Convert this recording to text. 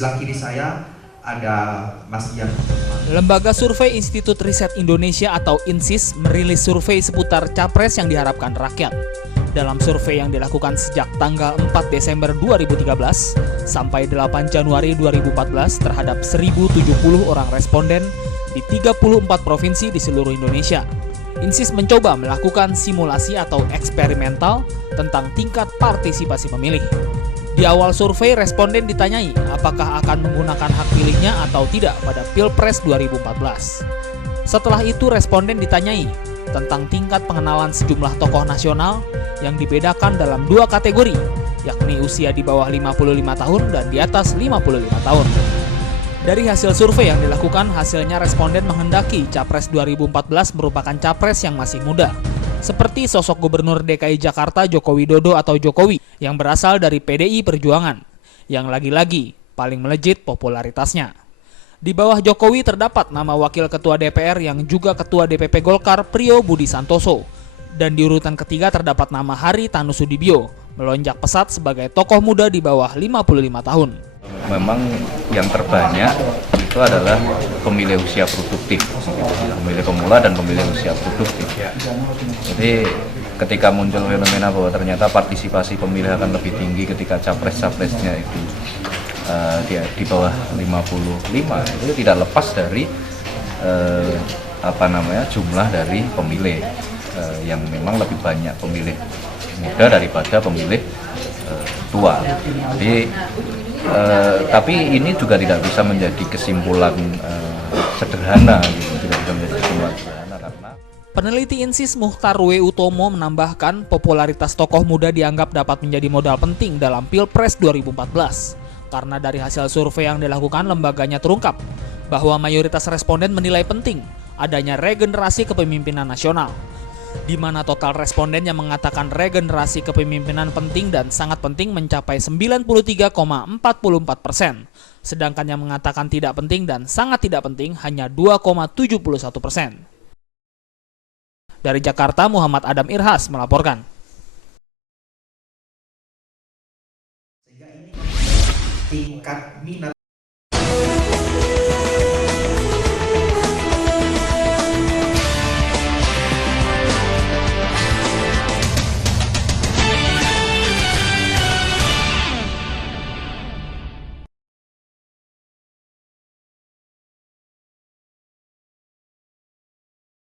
sebelah kiri saya ada Mas Ian. Lembaga Survei Institut Riset Indonesia atau INSIS merilis survei seputar capres yang diharapkan rakyat. Dalam survei yang dilakukan sejak tanggal 4 Desember 2013 sampai 8 Januari 2014 terhadap 1.070 orang responden di 34 provinsi di seluruh Indonesia. INSIS mencoba melakukan simulasi atau eksperimental tentang tingkat partisipasi pemilih. Di awal survei, responden ditanyai apakah akan menggunakan hak pilihnya atau tidak pada Pilpres 2014. Setelah itu, responden ditanyai tentang tingkat pengenalan sejumlah tokoh nasional yang dibedakan dalam dua kategori, yakni usia di bawah 55 tahun dan di atas 55 tahun. Dari hasil survei yang dilakukan, hasilnya responden menghendaki Capres 2014 merupakan capres yang masih muda, seperti sosok Gubernur DKI Jakarta Joko Widodo atau Jokowi yang berasal dari PDI Perjuangan, yang lagi-lagi paling melejit popularitasnya. Di bawah Jokowi terdapat nama Wakil Ketua DPR yang juga Ketua DPP Golkar Priyo Budi Santoso, dan di urutan ketiga terdapat nama Hari Tanu Sudibyo, melonjak pesat sebagai tokoh muda di bawah 55 tahun. Memang yang terbanyak itu adalah pemilih usia produktif, pemilih pemula dan pemilih usia produktif. Jadi ketika muncul fenomena bahwa ternyata partisipasi pemilih akan lebih tinggi ketika capres-capresnya itu di bawah 55, itu tidak lepas dari jumlah dari pemilih yang memang lebih banyak pemilih muda daripada pemilih tua. Jadi tapi ini juga tidak bisa menjadi kesimpulan sederhana, gitu. Tidak bisa menjadi kesimpulan sederhana karena peneliti INSIS Mukhtar W. Utomo menambahkan popularitas tokoh muda dianggap dapat menjadi modal penting dalam Pilpres 2014. Karena dari hasil survei yang dilakukan lembaganya terungkap bahwa mayoritas responden menilai penting adanya regenerasi kepemimpinan nasional, di mana total responden yang mengatakan regenerasi kepemimpinan penting dan sangat penting mencapai 93,44%, sedangkan yang mengatakan tidak penting dan sangat tidak penting hanya 2,71%. Dari Jakarta, Muhammad Adam Irhas melaporkan. Tingkat minat